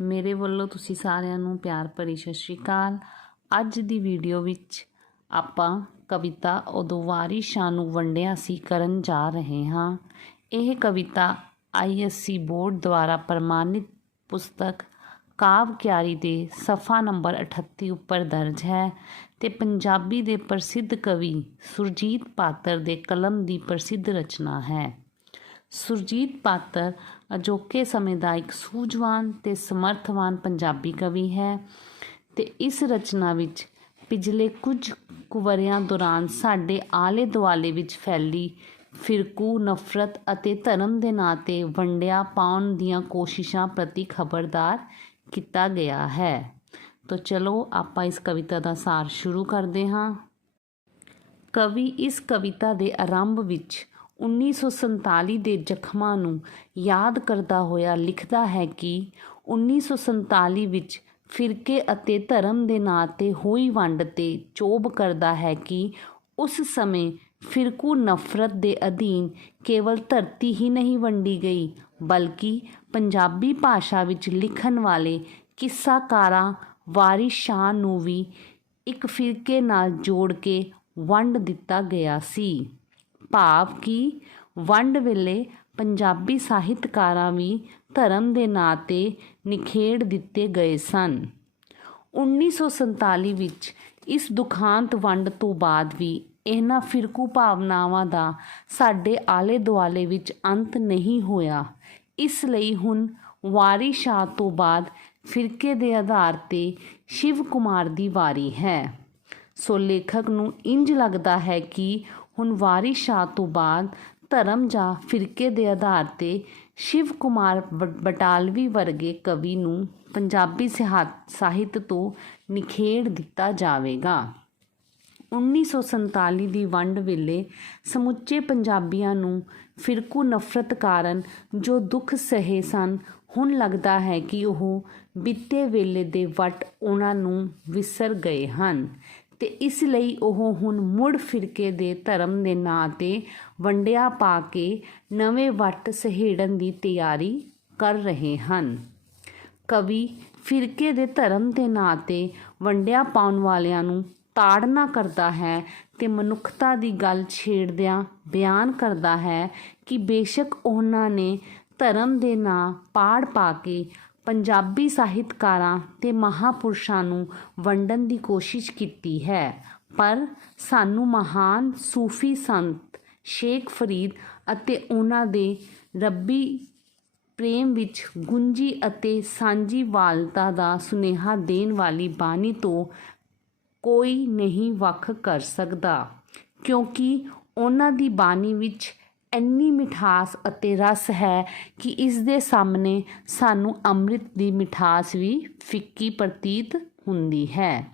ਮੇਰੇ ਵੱਲੋਂ ਤੁਸੀਂ ਸਾਰਿਆਂ ਨੂੰ ਪਿਆਰ ਭਰੀ ਸਤਿ ਸ਼੍ਰੀ ਅਕਾਲ। ਅੱਜ ਦੀ ਵੀਡੀਓ ਵਿੱਚ ਆਪਾਂ ਕਵਿਤਾ ਉਦੋਂ ਵਾਰਿਸ ਸ਼ਾਹ ਨੂੰ ਵੰਡਿਆ ਸੀ ਕਰਨ ਜਾ ਰਹੇ ਹਾਂ। ਇਹ ਕਵਿਤਾ ISC ਬੋਰਡ ਦੁਆਰਾ ਪ੍ਰਮਾਣਿਤ ਪੁਸਤਕ ਕਾਵਿ ਕਿਆਰੀ ਦੇ ਸਫਾ ਨੰਬਰ 38 ਉੱਪਰ ਦਰਜ ਹੈ ਤੇ ਪੰਜਾਬੀ ਦੇ ਪ੍ਰਸਿੱਧ ਕਵੀ ਸੁਰਜੀਤ ਪਾਤਰ ਦੇ ਕਲਮ ਦੀ ਪ੍ਰਸਿੱਧ ਰਚਨਾ ਹੈ। ਸੁਰਜੀਤ ਪਾਤਰ ਅਜੋਕੇ ਸਮੇਂ ਦਾ ਇੱਕ ਸੂਝਵਾਨ ਤੇ ਸਮਰਥਵਾਨ ਪੰਜਾਬੀ ਕਵੀ ਹੈ ਤੇ ਇਸ ਰਚਨਾ ਵਿੱਚ ਪਿਛਲੇ ਕੁਝ ਕੁ ਵਰ੍ਹਿਆਂ ਦੌਰਾਨ ਸਾਡੇ ਆਲੇ ਦੁਆਲੇ ਵਿੱਚ ਫੈਲੀ ਫਿਰਕੂ ਨਫ਼ਰਤ ਅਤੇ ਧਰਮ ਦੇ ਨਾਂ 'ਤੇ ਵੰਡਿਆ ਪਾਉਣ ਦੀਆਂ ਕੋਸ਼ਿਸ਼ਾਂ ਪ੍ਰਤੀ ਖਬਰਦਾਰ ਕੀਤਾ ਗਿਆ ਹੈ। ਤਾਂ ਚਲੋ ਆਪਾਂ ਇਸ ਕਵਿਤਾ ਦਾ ਸਾਰ ਸ਼ੁਰੂ ਕਰਦੇ ਹਾਂ। ਕਵੀ ਇਸ ਕਵਿਤਾ ਦੇ ਆਰੰਭ ਵਿੱਚ 1947 ਦੇ ਜ਼ਖਮਾਂ ਨੂੰ ਯਾਦ ਕਰਦਾ ਹੋਇਆ ਲਿਖਦਾ ਹੈ ਕਿ 1947 ਵਿੱਚ ਫਿਰਕੇ ਅਤੇ ਧਰਮ ਦੇ ਨਾਂ 'ਤੇ ਹੋਈ ਵੰਡ 'ਤੇ ਚੋਬ ਕਰਦਾ ਹੈ ਕਿ ਉਸ ਸਮੇਂ ਫਿਰਕੂ ਨਫ਼ਰਤ ਦੇ ਅਧੀਨ ਕੇਵਲ ਧਰਤੀ ਹੀ ਨਹੀਂ ਵੰਡੀ ਗਈ ਬਲਕਿ ਪੰਜਾਬੀ ਭਾਸ਼ਾ ਵਿੱਚ ਲਿਖਣ ਵਾਲੇ ਕਿੱਸਾਕਾਰਾਂ ਵਾਰਿਸ ਸ਼ਾਹ ਨੂੰ ਵੀ ਇੱਕ ਫਿਰਕੇ ਨਾਲ ਜੋੜ ਕੇ ਵੰਡ ਦਿੱਤਾ ਗਿਆ ਸੀ। ਭਾਵ ਕਿ ਵੰਡ ਵੇਲੇ ਪੰਜਾਬੀ ਸਾਹਿਤਕਾਰਾਂ ਵੀ ਧਰਮ ਦੇ ਨਾਂ 'ਤੇ ਨਿਖੇੜ ਦਿੱਤੇ ਗਏ ਸਨ। 1947 ਵਿੱਚ ਇਸ ਦੁਖਾਂਤ ਵੰਡ ਤੋਂ ਬਾਅਦ ਵੀ ਇਹਨਾਂ ਫਿਰਕੂ ਭਾਵਨਾਵਾਂ ਦਾ ਸਾਡੇ ਆਲੇ ਦੁਆਲੇ ਵਿੱਚ ਅੰਤ ਨਹੀਂ ਹੋਇਆ। ਇਸ ਲਈ ਹੁਣ ਵਾਰਿਸ ਸ਼ਾਹ ਤੋਂ ਬਾਅਦ ਫਿਰਕੇ ਦੇ ਆਧਾਰ 'ਤੇ ਸ਼ਿਵ ਕੁਮਾਰ ਦੀ ਵਾਰੀ ਹੈ। ਸੋ ਲੇਖਕ ਨੂੰ ਇੰਜ ਲੱਗਦਾ ਹੈ ਕਿ ਹੁਣ ਵਾਰਿਸ ਸ਼ਾਹ ਤੋਂ ਬਾਅਦ ਧਰਮ ਜਾਂ ਫਿਰਕੇ ਦੇ ਆਧਾਰ 'ਤੇ ਸ਼ਿਵ ਕੁਮਾਰ ਬਟਾਲਵੀ ਵਰਗੇ ਕਵੀ ਨੂੰ ਪੰਜਾਬੀ ਸਾਹਿਤ ਤੋਂ ਨਿਖੇੜ ਦਿੱਤਾ ਜਾਵੇਗਾ। 1947 ਦੀ ਵੰਡ ਵੇਲੇ ਸਮੁੱਚੇ ਪੰਜਾਬੀਆਂ ਨੂੰ ਫਿਰਕੂ ਨਫ਼ਰਤ ਕਾਰਨ ਜੋ ਦੁੱਖ ਸਹੇ ਸਨ, ਹੁਣ ਲੱਗਦਾ ਹੈ ਕਿ ਉਹ ਬੀਤੇ ਵੇਲੇ ਦੇ ਵੱਟ ਉਹਨਾਂ ਨੂੰ ਵਿਸਰ ਗਏ ਹਨ ਤੇ ਇਸ ਲਈ ਉਹ ਹੁਣ ਮੁੜ ਫਿਰਕੇ ਦੇ ਧਰਮ ਦੇ ਨਾਂ 'ਤੇ ਵੰਡਿਆ ਪਾ ਕੇ ਨਵੇਂ ਵੱਟ ਸਹੇੜਨ ਦੀ ਤਿਆਰੀ ਕਰ ਰਹੇ ਹਨ। ਕਵੀ ਫਿਰਕੇ ਦੇ ਧਰਮ ਦੇ ਨਾਂ 'ਤੇ ਵੰਡਿਆ ਪਾਉਣ ਵਾਲਿਆਂ ਨੂੰ ਤਾੜਨਾ ਕਰਦਾ ਹੈ ਤੇ ਮਨੁੱਖਤਾ ਦੀ ਗੱਲ ਛੇੜਦਿਆਂ ਬਿਆਨ ਕਰਦਾ ਹੈ ਕਿ ਬੇਸ਼ੱਕ ਉਹਨਾਂ ਨੇ ਧਰਮ ਦੇ ਨਾਂ ਪਾੜ ਪਾ ਕੇ ਪੰਜਾਬੀ ਸਾਹਿਤਕਾਰਾਂ ਤੇ ਮਹਾਂਪੁਰਸ਼ਾਂ ਨੂੰ ਵੰਡਣ ਦੀ ਕੋਸ਼ਿਸ਼ ਕੀਤੀ ਹੈ, ਪਰ ਸਾਨੂੰ ਮਹਾਨ ਸੂਫੀ ਸੰਤ ਸ਼ੇਖ ਫਰੀਦ ਅਤੇ ਉਹਨਾਂ ਦੇ ਰੱਬੀ ਪ੍ਰੇਮ ਵਿੱਚ ਗੁੰਜੀ ਅਤੇ ਸਾਂਝੀ ਵਾਲਤਾ ਦਾ ਸੁਨੇਹਾ ਦੇਣ ਵਾਲੀ ਬਾਣੀ ਤੋਂ ਕੋਈ ਨਹੀਂ ਵੱਖ ਕਰ ਸਕਦਾ, ਕਿਉਂਕਿ ਉਹਨਾਂ ਦੀ ਬਾਣੀ ਵਿੱਚ ਇੰਨੀ ਮਿਠਾਸ ਅਤੇ ਰਸ ਹੈ ਕਿ ਇਸ ਦੇ ਸਾਹਮਣੇ ਸਾਨੂੰ ਅੰਮ੍ਰਿਤ ਦੀ ਮਿਠਾਸ ਵੀ ਫਿੱਕੀ ਪ੍ਰਤੀਤ ਹੁੰਦੀ ਹੈ।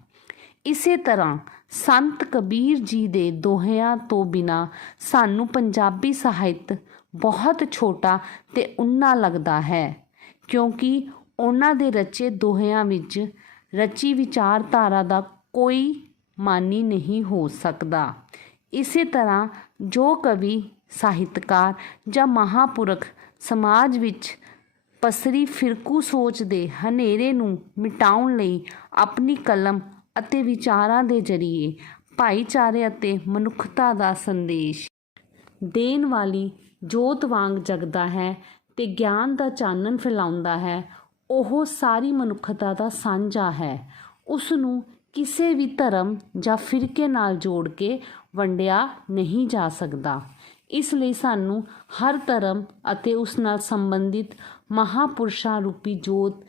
ਇਸੇ ਤਰ੍ਹਾਂ ਸੰਤ ਕਬੀਰ ਜੀ ਦੇ ਦੋਹਿਆਂ ਤੋਂ ਬਿਨਾਂ ਸਾਨੂੰ ਪੰਜਾਬੀ ਸਾਹਿਤ ਬਹੁਤ ਛੋਟਾ ਤੇ ਉੱਨਾ ਲੱਗਦਾ ਹੈ, ਕਿਉਂਕਿ ਉਹਨਾਂ ਦੇ ਰਚੇ ਦੋਹਿਆਂ ਵਿੱਚ ਰਚੀ ਵਿਚਾਰਧਾਰਾ ਦਾ ਕੋਈ ਮਾਨੀ ਨਹੀਂ ਹੋ ਸਕਦਾ। ਇਸੇ ਤਰ੍ਹਾਂ ਜੋ ਕਵੀ ਸਾਹਿਤਕਾਰ ਜਾਂ ਮਹਾਂਪੁਰਖ ਸਮਾਜ ਵਿੱਚ ਪਸਰੀ ਫਿਰਕੂ ਸੋਚ ਦੇ ਹਨੇਰੇ ਨੂੰ ਮਿਟਾਉਣ ਲਈ ਆਪਣੀ ਕਲਮ ਅਤੇ ਵਿਚਾਰਾਂ ਦੇ ਜ਼ਰੀਏ ਭਾਈਚਾਰੇ ਅਤੇ ਮਨੁੱਖਤਾ ਦਾ ਸੰਦੇਸ਼ ਦੇਣ ਵਾਲੀ ਜੋਤ ਵਾਂਗ ਜਗਦਾ ਹੈ ਤੇ ਗਿਆਨ ਦਾ ਚਾਨਣ ਫੈਲਾਉਂਦਾ ਹੈ, ਉਹ ਸਾਰੀ ਮਨੁੱਖਤਾ ਦਾ ਸਾਂਝਾ ਹੈ। ਉਸ ਨੂੰ ਕਿਸੇ ਵੀ ਧਰਮ ਜਾਂ ਫਿਰਕੇ ਨਾਲ ਜੋੜ ਕੇ ਵੰਡਿਆ ਨਹੀਂ ਜਾ ਸਕਦਾ। ਇਸ ਲਈ ਸਾਨੂੰ ਹਰ ਧਰਮ ਅਤੇ ਉਸ ਨਾਲ ਸੰਬੰਧਿਤ ਮਹਾਂਪੁਰਸ਼ਾਂ ਰੂਪੀ ਜੋਤ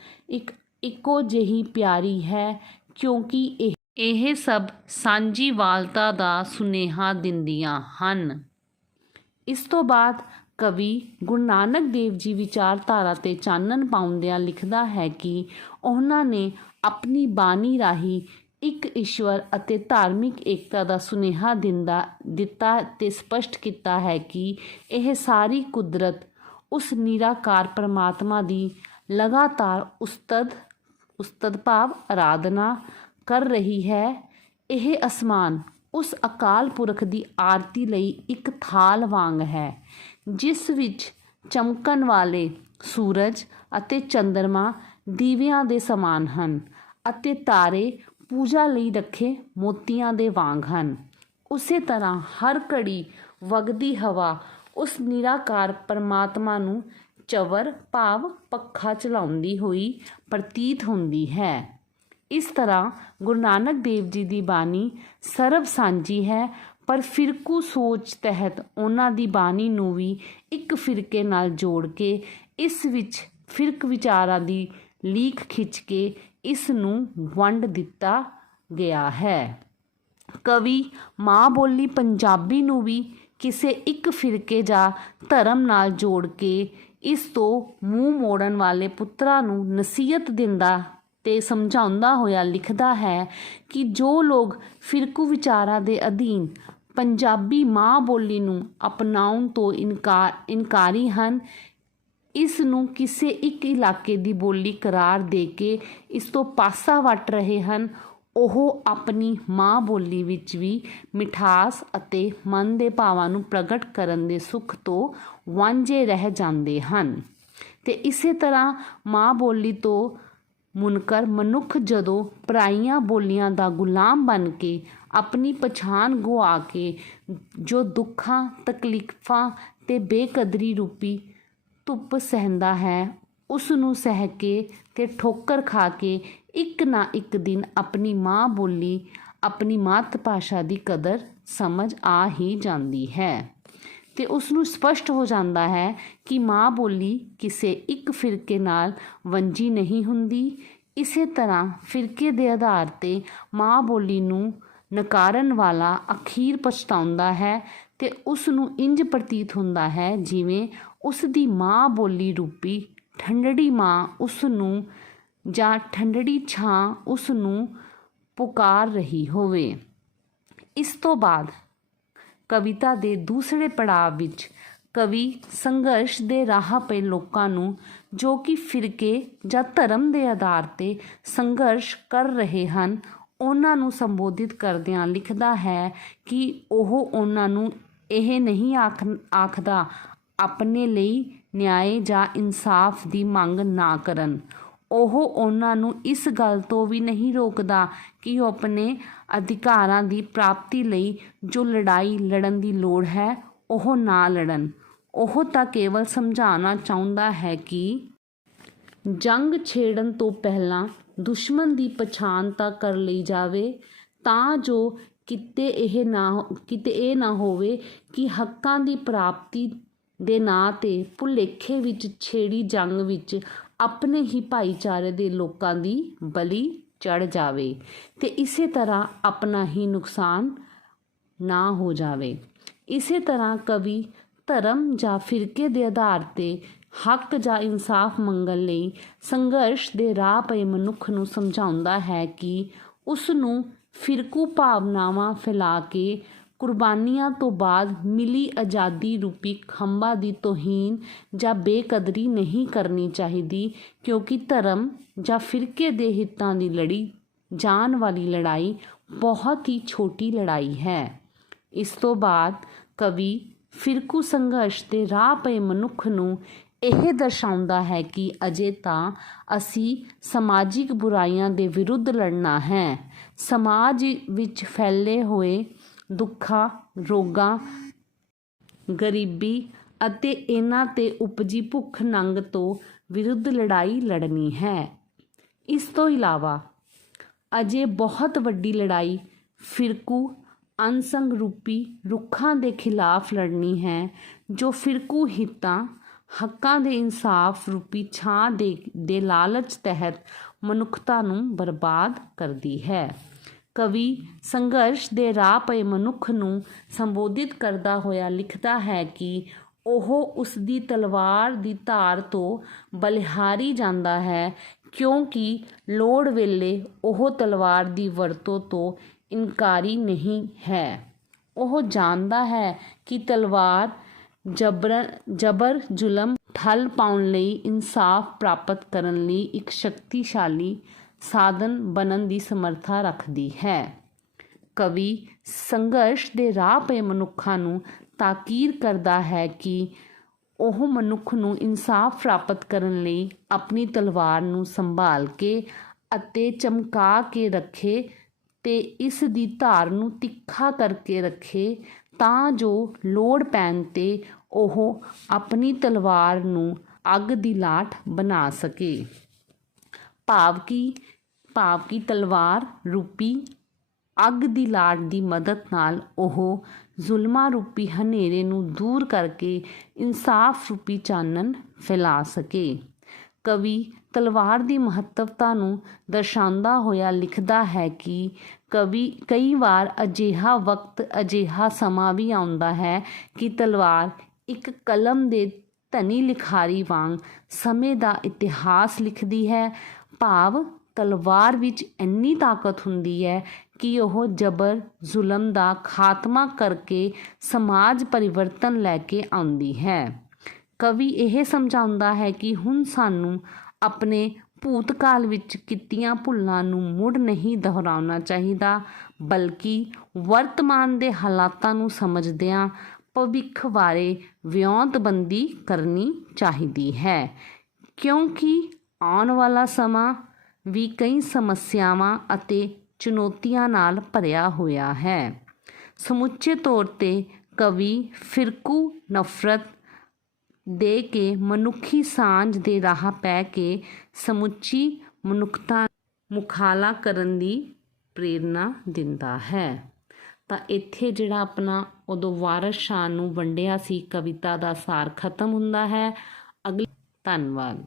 ਇੱਕੋ ਜਿਹੀ ਪਿਆਰੀ ਹੈ, ਕਿਉਂਕਿ ਇਹ ਸਭ ਸਾਂਝੀ ਵਾਲਤਾ ਦਾ ਸੁਨੇਹਾ ਦਿੰਦੀਆਂ ਹਨ। ਇਸ ਤੋਂ ਬਾਅਦ ਕਵੀ ਗੁਰੂ ਨਾਨਕ ਦੇਵ ਜੀ ਵਿਚਾਰਧਾਰਾ 'ਤੇ ਚਾਨਣ ਪਾਉਂਦਿਆਂ ਲਿਖਦਾ ਹੈ ਕਿ ਉਹਨਾਂ ਨੇ ਆਪਣੀ ਬਾਣੀ ਰਾਹੀਂ ਇੱਕ ਈਸ਼ਵਰ ਅਤੇ ਧਾਰਮਿਕ ਏਕਤਾ ਦਾ ਸੁਨੇਹਾ ਦਿੱਤਾ ਤੇ ਸਪਸ਼ਟ ਕੀਤਾ ਹੈ ਕਿ ਇਹ ਸਾਰੀ ਕੁਦਰਤ ਉਸ ਨਿਰਾਕਾਰ ਪਰਮਾਤਮਾ ਦੀ ਲਗਾਤਾਰ ਉਸਤਤ ਭਾਵ ਆਰਾਧਨਾ ਕਰ ਰਹੀ ਹੈ। ਇਹ ਅਸਮਾਨ ਉਸ ਅਕਾਲ ਪੁਰਖ ਦੀ ਆਰਤੀ ਲਈ ਇੱਕ ਥਾਲ ਵਾਂਗ ਹੈ, ਜਿਸ ਵਿੱਚ ਚਮਕਣ ਵਾਲੇ ਸੂਰਜ ਅਤੇ ਚੰਦਰਮਾ ਦੀਵਿਆਂ ਦੇ ਸਮਾਨ ਹਨ ਅਤੇ ਤਾਰੇ ਪੂਜਾ ਲਈ ਰੱਖੇ ਮੋਤੀਆਂ ਦੇ ਵਾਂਗ ਹਨ। ਉਸੇ ਤਰ੍ਹਾਂ ਹਰ ਘੜੀ ਵਗਦੀ ਹਵਾ ਉਸ ਨਿਰਾਕਾਰ ਪਰਮਾਤਮਾ ਨੂੰ ਚਵਰ ਭਾਵ ਪੱਖਾ ਚਲਾਉਂਦੀ ਹੋਈ ਪ੍ਰਤੀਤ ਹੁੰਦੀ ਹੈ। ਇਸ ਤਰ੍ਹਾਂ ਗੁਰੂ ਨਾਨਕ ਦੇਵ ਜੀ ਦੀ ਬਾਣੀ ਸਰਬ ਸਾਂਝੀ ਹੈ, ਪਰ ਫਿਰਕੂ ਸੋਚ ਤਹਿਤ ਉਹਨਾਂ ਦੀ ਬਾਣੀ ਨੂੰ ਵੀ ਇੱਕ ਫਿਰਕੇ ਨਾਲ ਜੋੜ ਕੇ ਇਸ ਵਿੱਚ ਫਿਰਕ ਵਿਚਾਰਾਂ ਦੀ ਲੀਕ ਖਿੱਚ ਕੇ ਇਸ ਨੂੰ ਵੰਡ ਦਿੱਤਾ ਗਿਆ ਹੈ। ਕਵੀ ਮਾਂ ਬੋਲੀ ਪੰਜਾਬੀ ਨੂੰ ਵੀ ਕਿਸੇ ਇੱਕ ਫਿਰਕੇ ਜਾਂ ਧਰਮ ਨਾਲ ਜੋੜ ਕੇ ਇਸ ਤੋਂ ਮੂੰਹ ਮੋੜਨ ਵਾਲੇ ਪੁੱਤਰਾਂ ਨੂੰ ਨਸੀਹਤ ਦਿੰਦਾ ਤੇ ਸਮਝਾਉਂਦਾ ਹੋਇਆ ਲਿਖਦਾ ਹੈ ਕਿ ਜੋ ਲੋਕ ਫਿਰਕੂ ਵਿਚਾਰਾਂ ਦੇ ਅਧੀਨ ਪੰਜਾਬੀ ਮਾਂ ਬੋਲੀ ਨੂੰ ਅਪਣਾਉਣ ਤੋਂ ਇਨਕਾਰੀ ਹਨ, ਇਸ ਨੂੰ ਕਿਸੇ ਇੱਕ ਇਲਾਕੇ ਦੀ ਬੋਲੀ ਕਰਾਰ ਦੇ ਕੇ ਇਸ ਤੋਂ ਪਾਸਾ ਵੱਟ ਰਹੇ ਹਨ, ਉਹ ਆਪਣੀ ਮਾਂ ਬੋਲੀ ਵਿੱਚ ਵੀ ਮਿਠਾਸ ਅਤੇ ਮਨ ਦੇ ਭਾਵਾਂ ਨੂੰ ਪ੍ਰਗਟ ਕਰਨ ਦੇ ਸੁੱਖ ਤੋਂ ਵਾਂਝੇ ਰਹਿ ਜਾਂਦੇ ਹਨ। ਤੇ ਇਸੇ ਤਰ੍ਹਾਂ ਮਾਂ ਬੋਲੀ ਤੋਂ ਮੁਨਕਰ ਮਨੁੱਖ ਜਦੋਂ ਪਰਾਈਆਂ ਬੋਲੀਆਂ ਦਾ ਗੁਲਾਮ ਬਣ ਕੇ ਆਪਣੀ ਪਛਾਣ ਗੁਆ ਕੇ ਜੋ ਦੁੱਖਾਂ ਤਕਲੀਫਾਂ ਤੇ ਬੇਕਦਰੀ ਰੂਪੀ ਧੁੱਪ ਸਹਿੰਦਾ ਹੈ, ਉਸ ਨੂੰ ਸਹਿ ਕੇ ਤੇ ਠੋਕਰ ਖਾ ਕੇ ਇੱਕ ਨਾ ਇੱਕ ਦਿਨ ਆਪਣੀ ਮਾਂ ਬੋਲੀ ਆਪਣੀ ਮਾਤ ਭਾਸ਼ਾ ਦੀ ਕਦਰ ਸਮਝ ਆ ਹੀ ਜਾਂਦੀ ਹੈ ਤੇ ਉਸ ਨੂੰ ਸਪਸ਼ਟ ਹੋ ਜਾਂਦਾ ਹੈ ਕਿ ਮਾਂ ਬੋਲੀ ਕਿਸੇ ਇੱਕ ਫਿਰਕੇ ਨਾਲ ਵੰਜੀ ਨਹੀਂ ਹੁੰਦੀ। ਇਸੇ ਤਰ੍ਹਾਂ ਫਿਰਕੇ ਦੇ ਆਧਾਰ 'ਤੇ ਮਾਂ ਬੋਲੀ ਨੂੰ ਨਕਾਰਨ ਵਾਲਾ ਅਖੀਰ ਪਛਤਾਉਂਦਾ ਹੈ ਤੇ ਉਸ ਨੂੰ ਇੰਜ ਪ੍ਰਤੀਤ ਹੁੰਦਾ ਹੈ ਜਿਵੇਂ ਉਸ ਦੀ ਮਾਂ ਬੋਲੀ ਰੂਪੀ ਠੰਡੜੀ ਮਾਂ ਉਸ ਨੂੰ ਜਾਂ ਠੰਡੜੀ ਛਾਂ ਉਸ ਨੂੰ ਪੁਕਾਰ ਰਹੀ ਹੋਵੇ। ਇਸ ਤੋਂ ਬਾਅਦ ਕਵਿਤਾ ਦੇ ਦੂਸਰੇ ਪੜਾਅ ਵਿੱਚ ਕਵੀ ਸੰਘਰਸ਼ ਦੇ ਰਾਹ ਪਏ ਲੋਕਾਂ ਨੂੰ ਜੋ ਕਿ ਫਿਰਕੇ ਜਾਂ ਧਰਮ ਦੇ ਆਧਾਰ 'ਤੇ ਸੰਘਰਸ਼ ਕਰ ਰਹੇ ਹਨ, ਉਹਨਾਂ ਨੂੰ ਸੰਬੋਧਿਤ ਕਰਦਿਆਂ ਲਿਖਦਾ ਹੈ ਕਿ ਉਹ ਉਹਨਾਂ ਨੂੰ ਇਹ ਨਹੀਂ ਆਖਦਾ ਆਪਣੇ ਲਈ ਨਿਆਂ ਜਾਂ ਇਨਸਾਫ ਦੀ ਮੰਗ ਨਾ ਕਰਨ। ਉਹ ਉਹਨਾਂ ਨੂੰ ਇਸ ਗੱਲ ਤੋਂ ਵੀ ਨਹੀਂ ਰੋਕਦਾ ਕਿ ਉਹ ਆਪਣੇ ਅਧਿਕਾਰਾਂ ਦੀ ਪ੍ਰਾਪਤੀ ਲਈ ਜੋ ਲੜਾਈ ਲੜਨ ਦੀ ਲੋੜ ਹੈ ਉਹ ਨਾ ਲੜਨ। ਉਹ ਤਾਂ ਕੇਵਲ ਸਮਝਾਉਣਾ ਚਾਹੁੰਦਾ ਹੈ ਕਿ ਜੰਗ ਛੇੜਨ ਤੋਂ ਪਹਿਲਾਂ ਦੁਸ਼ਮਣ ਦੀ ਪਛਾਣ ਤਾਂ ਕਰ ਲਈ ਜਾਵੇ, ਤਾਂ ਜੋ ਕਿਤੇ ਇਹ ਨਾ ਹੋਵੇ ਕਿ ਹੱਕਾਂ ਦੀ ਪ੍ਰਾਪਤੀ ਦੇ ਨਾਂ 'ਤੇ ਭੁਲੇਖੇ ਵਿੱਚ ਛੇੜੀ ਜੰਗ ਵਿੱਚ ਆਪਣੇ ਹੀ ਭਾਈਚਾਰੇ ਦੇ ਲੋਕਾਂ ਦੀ ਬਲੀ ਚੜ੍ਹ ਜਾਵੇ ਤੇ ਇਸੇ ਤਰ੍ਹਾਂ ਆਪਣਾ ਹੀ ਨੁਕਸਾਨ ਨਾ ਹੋ ਜਾਵੇ। ਇਸੇ ਤਰ੍ਹਾਂ ਕਵੀ ਧਰਮ ਜਾਂ ਫਿਰਕੇ ਦੇ ਆਧਾਰ 'ਤੇ ਹੱਕ ਜਾਂ ਇਨਸਾਫ ਮੰਗਣ ਲਈ ਸੰਘਰਸ਼ ਦੇ ਰਾਹ ਪਏ ਮਨੁੱਖ ਨੂੰ ਸਮਝਾਉਂਦਾ ਹੈ ਕਿ ਉਸ ਨੂੰ ਫਿਰਕੂ ਭਾਵਨਾਵਾਂ ਫੈਲਾ ਕੇ ਕੁਰਬਾਨੀਆਂ ਤੋਂ ਬਾਅਦ ਮਿਲੀ ਆਜ਼ਾਦੀ ਰੂਪੀ ਖੰਭਾਂ ਦੀ ਤੋਹੀਨ ਜਾਂ ਬੇਕਦਰੀ ਨਹੀਂ ਕਰਨੀ ਚਾਹੀਦੀ, ਕਿਉਂਕਿ ਧਰਮ ਜਾਂ ਫਿਰਕੇ ਦੇ ਹਿੱਤਾਂ ਦੀ ਲੜੀ ਜਾਣ ਵਾਲੀ ਲੜਾਈ ਬਹੁਤ ਹੀ ਛੋਟੀ ਲੜਾਈ ਹੈ। ਇਸ ਤੋਂ ਬਾਅਦ ਕਵੀ ਫਿਰਕੂ ਸੰਘਰਸ਼ ਦੇ ਰਾਹ ਪਏ ਮਨੁੱਖ ਨੂੰ ਇਹ ਦਰਸਾਉਂਦਾ ਹੈ ਕਿ ਅਜੇ ਤਾਂ ਅਸੀਂ ਸਮਾਜਿਕ ਬੁਰਾਈਆਂ ਦੇ ਵਿਰੁੱਧ ਲੜਨਾ ਹੈ। ਸਮਾਜ ਵਿੱਚ ਫੈਲੇ ਹੋਏ ਦੁੱਖਾਂ, ਰੋਗਾਂ, ਗਰੀਬੀ ਅਤੇ ਇਹਨਾਂ 'ਤੇ ਉਪਜੀ ਭੁੱਖ ਨੰਗ ਤੋਂ ਵਿਰੁੱਧ ਲੜਾਈ ਲੜਨੀ ਹੈ। ਇਸ ਤੋਂ ਇਲਾਵਾ ਅਜੇ ਬਹੁਤ ਵੱਡੀ ਲੜਾਈ ਫਿਰਕੂ ਅਨਸੰਗ ਰੂਪੀ ਰੁੱਖਾਂ ਦੇ ਖਿਲਾਫ ਲੜਨੀ ਹੈ, ਜੋ ਫਿਰਕੂ ਹਿੱਤਾਂ, ਹੱਕਾਂ ਦੇ ਇਨਸਾਫ ਰੂਪੀ ਛਾਂ ਦੇ ਲਾਲਚ ਤਹਿਤ ਮਨੁੱਖਤਾ ਨੂੰ ਬਰਬਾਦ ਕਰਦੀ ਹੈ। ਕਵੀ ਸੰਘਰਸ਼ ਦੇ ਰਾਹ ਪਏ ਮਨੁੱਖ ਨੂੰ ਸੰਬੋਧਿਤ ਕਰਦਾ ਹੋਇਆ ਲਿਖਦਾ ਹੈ ਕਿ ਉਹ ਉਸ ਦੀ ਤਲਵਾਰ ਦੀ ਧਾਰ ਤੋਂ ਬਲਿਹਾਰੀ ਜਾਂਦਾ ਹੈ, ਕਿਉਂਕਿ ਲੋੜ ਵੇਲੇ ਉਹ ਤਲਵਾਰ ਦੀ ਵਰਤੋਂ ਤੋਂ ਇਨਕਾਰੀ ਨਹੀਂ ਹੈ। ਉਹ ਜਾਣਦਾ ਹੈ ਕਿ ਤਲਵਾਰ ਜਬਰ ਜ਼ੁਲਮ ਠੱਲ ਪਾਉਣ ਲਈ, ਇਨਸਾਫ ਪ੍ਰਾਪਤ ਕਰਨ ਲਈ ਇੱਕ ਸ਼ਕਤੀਸ਼ਾਲੀ ਸਾਧਨ ਬਣਨ ਦੀ ਸਮਰੱਥਾ ਰੱਖਦੀ ਹੈ। ਕਵੀ ਸੰਘਰਸ਼ ਦੇ ਰਾਹ ਪਏ ਮਨੁੱਖਾਂ ਨੂੰ ਤਾਕੀਦ ਕਰਦਾ ਹੈ ਕਿ ਉਹ ਮਨੁੱਖ ਨੂੰ ਇਨਸਾਫ ਪ੍ਰਾਪਤ ਕਰਨ ਲਈ ਆਪਣੀ ਤਲਵਾਰ ਨੂੰ ਸੰਭਾਲ ਕੇ ਅਤੇ ਚਮਕਾ ਕੇ ਰੱਖੇ ਤੇ ਇਸ ਦੀ ਧਾਰ ਨੂੰ ਤਿੱਖਾ ਕਰਕੇ ਰੱਖੇ, ਤਾਂ ਜੋ ਲੋੜ ਪੈਣ 'ਤੇ ਉਹ ਆਪਣੀ ਤਲਵਾਰ ਨੂੰ ਅੱਗ ਦੀ ਲਾਠ ਬਣਾ ਸਕੇ। ਭਾਵ ਕਿ ਤਲਵਾਰ ਰੂਪੀ ਅੱਗ ਦੀ ਲਾਠ ਦੀ ਮਦਦ ਨਾਲ ਉਹ ਜ਼ੁਲਮਾਂ ਰੂਪੀ ਹਨੇਰੇ ਨੂੰ ਦੂਰ ਕਰਕੇ ਇਨਸਾਫ ਰੂਪੀ ਚਾਨਣ ਫੈਲਾ ਸਕੇ। ਕਵੀ ਤਲਵਾਰ ਦੀ ਮਹੱਤਵਤਾ ਨੂੰ ਦਰਸਾਉਂਦਾ ਹੋਇਆ ਲਿਖਦਾ ਹੈ ਕਿ ਕਈ ਵਾਰ ਅਜਿਹਾ ਵਕਤ, ਅਜਿਹਾ ਸਮਾਂ ਵੀ ਆਉਂਦਾ ਹੈ ਕਿ ਤਲਵਾਰ ਇੱਕ ਕਲਮ ਦੇ ਧਨੀ ਲਿਖਾਰੀ ਵਾਂਗ ਸਮੇਂ ਦਾ ਇਤਿਹਾਸ ਲਿਖਦੀ ਹੈ। ਭਾਵ ਤਲਵਾਰ ਵਿੱਚ ਇੰਨੀ ਤਾਕਤ ਹੁੰਦੀ ਹੈ ਕਿ ਉਹ ਜ਼ਬਰ ਜ਼ੁਲਮ ਦਾ ਖਾਤਮਾ ਕਰਕੇ ਸਮਾਜ ਪਰਿਵਰਤਨ ਲੈ ਕੇ ਆਉਂਦੀ ਹੈ। ਕਵੀ ਇਹ ਸਮਝਾਉਂਦਾ ਹੈ ਕਿ ਹੁਣ ਸਾਨੂੰ ਆਪਣੇ ਭੂਤਕਾਲ ਵਿੱਚ ਕੀਤੀਆਂ ਭੁੱਲਾਂ ਨੂੰ ਮੁੜ ਨਹੀਂ ਦੁਹਰਾਉਣਾ ਚਾਹੀਦਾ, ਬਲਕਿ ਵਰਤਮਾਨ ਦੇ ਹਾਲਾਤਾਂ ਨੂੰ ਸਮਝਦਿਆਂ ਭਵਿੱਖ ਬਾਰੇ ਵਿਉਂਤਬੰਦੀ ਕਰਨੀ ਚਾਹੀਦੀ ਹੈ, ਕਿਉਂਕਿ ਆਉਣ ਵਾਲਾ ਸਮਾਂ ਵੀ ਕਈ ਸਮੱਸਿਆਵਾਂ ਅਤੇ ਚੁਣੌਤੀਆਂ ਨਾਲ ਭਰਿਆ ਹੋਇਆ ਹੈ। ਸਮੁੱਚੇ ਤੌਰ 'ਤੇ ਕਵੀ ਫਿਰਕੂ ਨਫ਼ਰਤ ਦੇ ਕੇ ਮਨੁੱਖੀ ਸਾਂਝ ਦੇ ਰਾਹ ਪੈ ਕੇ ਸਮੁੱਚੀ ਮਨੁੱਖਤਾ ਮੁਖਾਲਾ ਕਰਨ ਦੀ ਪ੍ਰੇਰਨਾ ਦਿੰਦਾ ਹੈ। ਤਾਂ ਇੱਥੇ ਜਿਹੜਾ ਆਪਣਾ ਉਦੋਂ ਵਾਰਿਸ ਸ਼ਾਹ ਨੂੰ ਵੰਡਿਆ ਸੀ ਕਵਿਤਾ ਦਾ ਸਾਰ ਖਤਮ ਹੁੰਦਾ ਹੈ। ਧੰਨਵਾਦ।